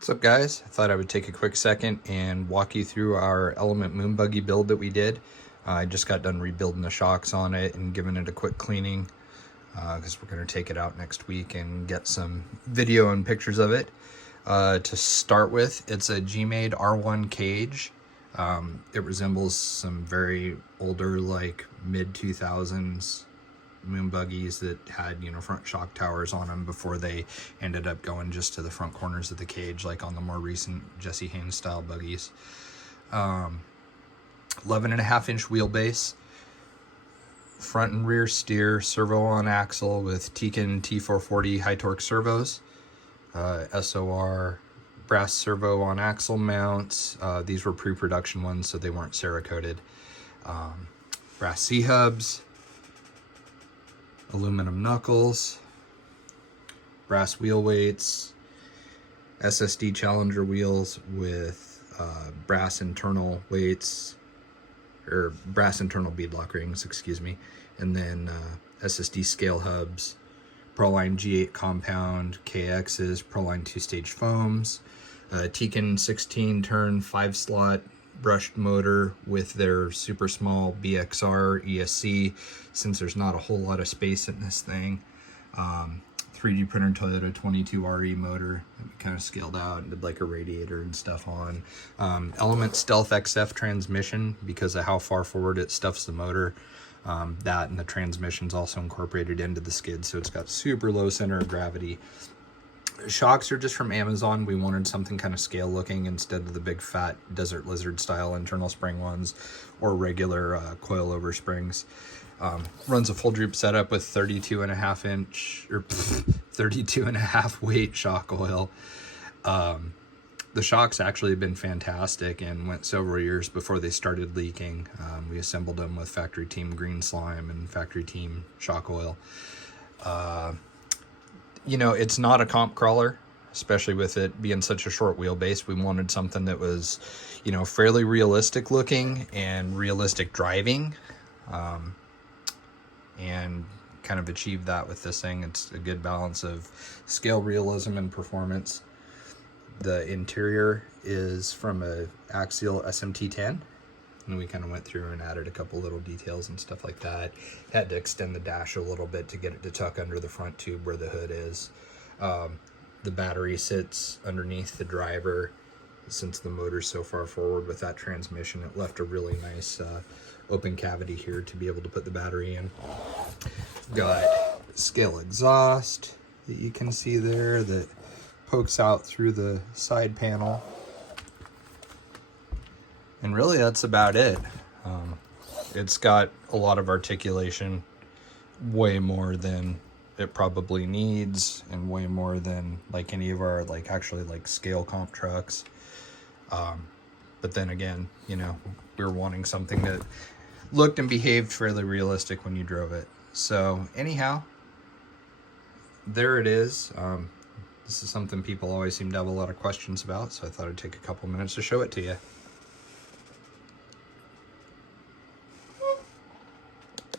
What's up, guys? I thought I would take a quick second and walk you through our Element Moonbuggy build that we did. I just got done rebuilding the shocks on it and giving it a quick cleaning because we're going to take it out next week and get some video and pictures of it. To start with, it's a G-Made R1 cage. It resembles some very older, like mid-2000s Moonbuggies that had, front shock towers on them before they ended up going just to the front corners of the cage, like on the more recent Jesse Haynes style buggies. 11.5-inch wheelbase, front and rear steer, servo on axle with Tekin T440 high torque servos, SOR brass servo on axle mounts. These were pre-production ones, so they weren't Cerakoted. Brass C-hubs, aluminum knuckles, brass wheel weights, SSD Challenger wheels with brass internal weights, or brass internal beadlock rings, excuse me, and then SSD scale hubs, Proline G8 compound, KXs, Proline 2-stage foams, Tekin 16-turn 5-slot brushed motor with their super small BXR ESC, since there's not a whole lot of space in this thing. 3D printer Toyota 22RE motor that we kind of scaled out and did like a radiator and stuff on. Element Stealth XF transmission because of how far forward it stuffs the motor. That and the transmission's also incorporated into the skid, so it's got super low center of gravity. Shocks are just from Amazon. We wanted something kind of scale looking instead of the big fat Desert Lizard style internal spring ones or regular coil-over springs. Runs a full droop setup with 32.5-inch or 32.5 weight shock oil. The shocks actually have been fantastic and went several years before they started leaking. We assembled them with factory team green slime and factory team shock oil. It's not a comp crawler, especially with it being such a short wheelbase. We wanted something that was, fairly realistic looking and realistic driving, and kind of achieved that with this thing. It's a good balance of scale realism and performance. The interior is from a Axial SMT10. And we kind of went through and added a couple little details and stuff like that. Had to extend the dash a little bit to get it to tuck under the front tube where the hood is. The battery sits underneath the driver. Since the motor's so far forward with that transmission, it left a really nice open cavity here to be able to put the battery in. Got scale exhaust that you can see there that pokes out through the side panel. And really, that's about it. It's got a lot of articulation, way more than it probably needs, and way more than like any of our actually scale comp trucks. But then again, we were wanting something that looked and behaved fairly realistic when you drove it. So anyhow, there it is. This is something people always seem to have a lot of questions about, so I thought I'd take a couple minutes to show it to you.